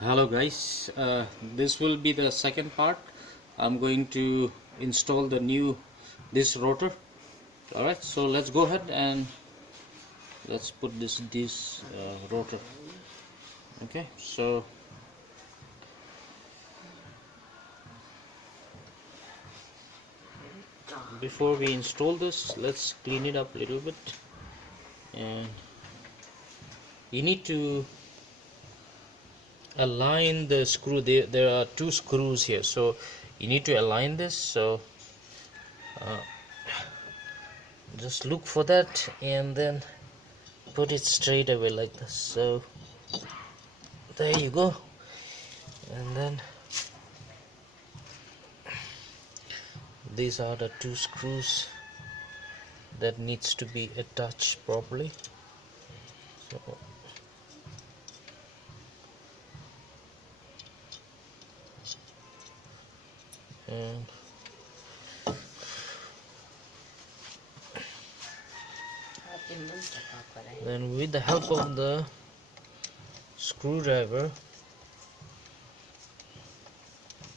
Hello guys, this will be the second part. I'm going to install the new disc rotor. Alright, so let's go ahead and let's put this disc rotor. Okay, so before we install this, let's clean it up a little bit. And you need to align the screw. There are two screws here, so you need to align this. So just look for that and then put it straight away like this. So there you go. And then these are the two screws that needs to be attached properly. So and then with the help of the screwdriver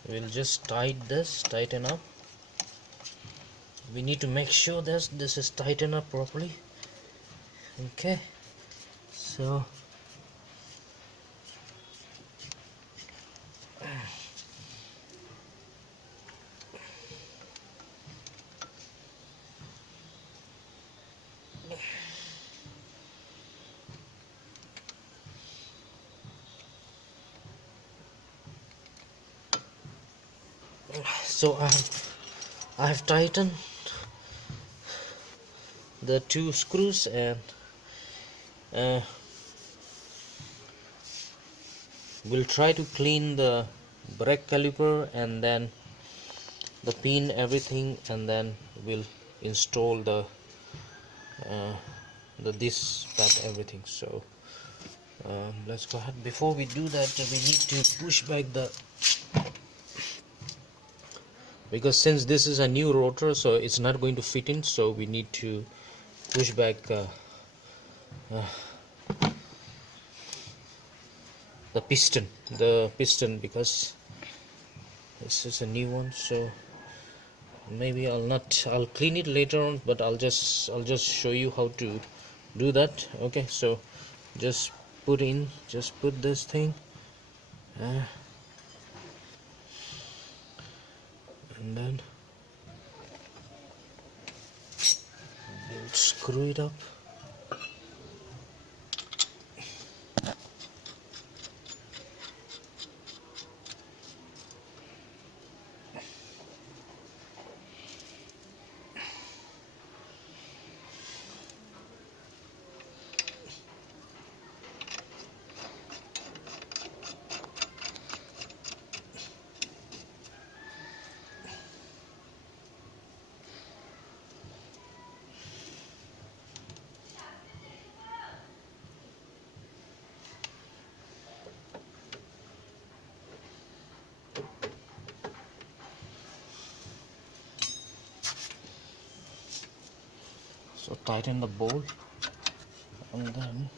we'll just tighten up. We need to make sure that this is tightened up properly. Okay, so I've tightened the two screws, and we'll try to clean the brake caliper and then the pin, everything, and then we'll install the disc pad, everything. So let's go ahead. Before we do that, we need to push back because since this is a new rotor, so it's not going to fit in, so we need to push back the piston because this is a new one. So maybe I'll clean it later on, but I'll just show you how to do that. Okay, so just put this thing and then we'll screw it up. So tighten the bolt and then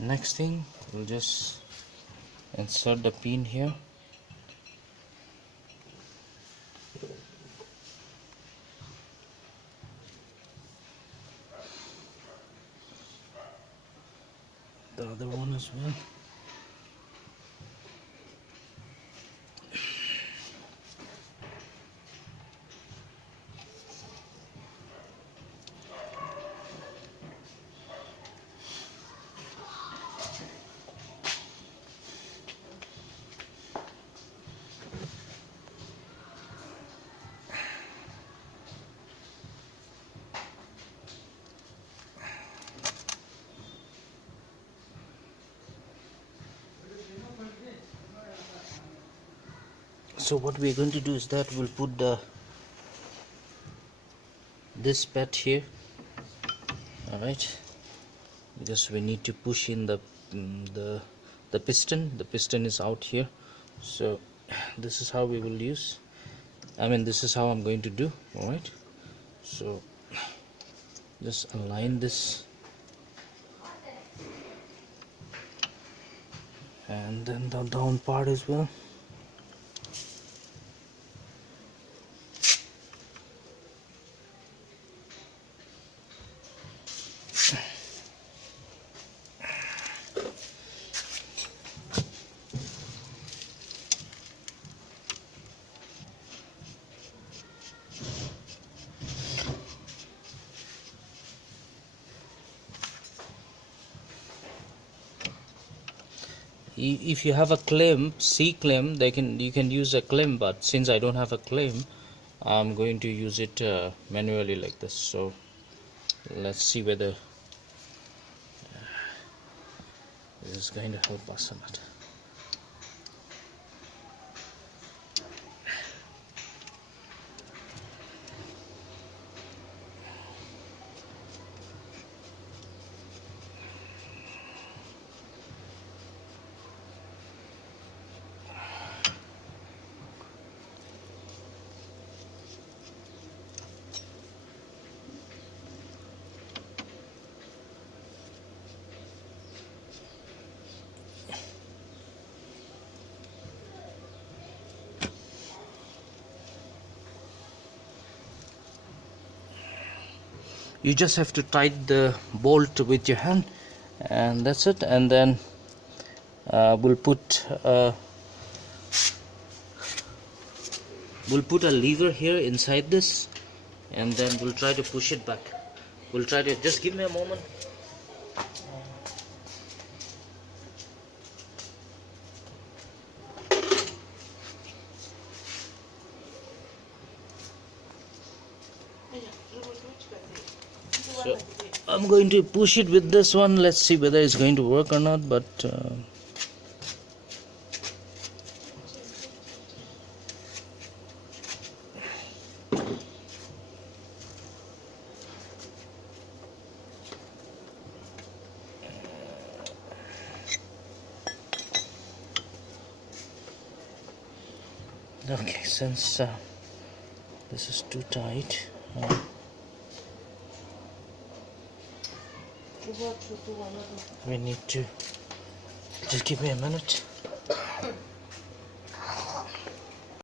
Next thing, we'll just insert the pin here. The other one as well. So what we're going to do is that we'll put this pad here, all right, because we need to push in the piston. The piston is out here, so this is how we will use. This is how I'm going to do. All right, so just align this, and then the down part as well. If you have a clamp, C-clamp, you can use a clamp, but since I don't have a clamp, I'm going to use it manually like this. So let's see whether this is going to help us or not. You just have to tighten the bolt with your hand, and that's it. And then we'll put a lever here inside this, and then we'll try to push it back. We'll try to, just give me a moment. So I'm going to push it with this one. Let's see whether it's going to work or not, but okay, since this is too tight, we need to, just give me a minute.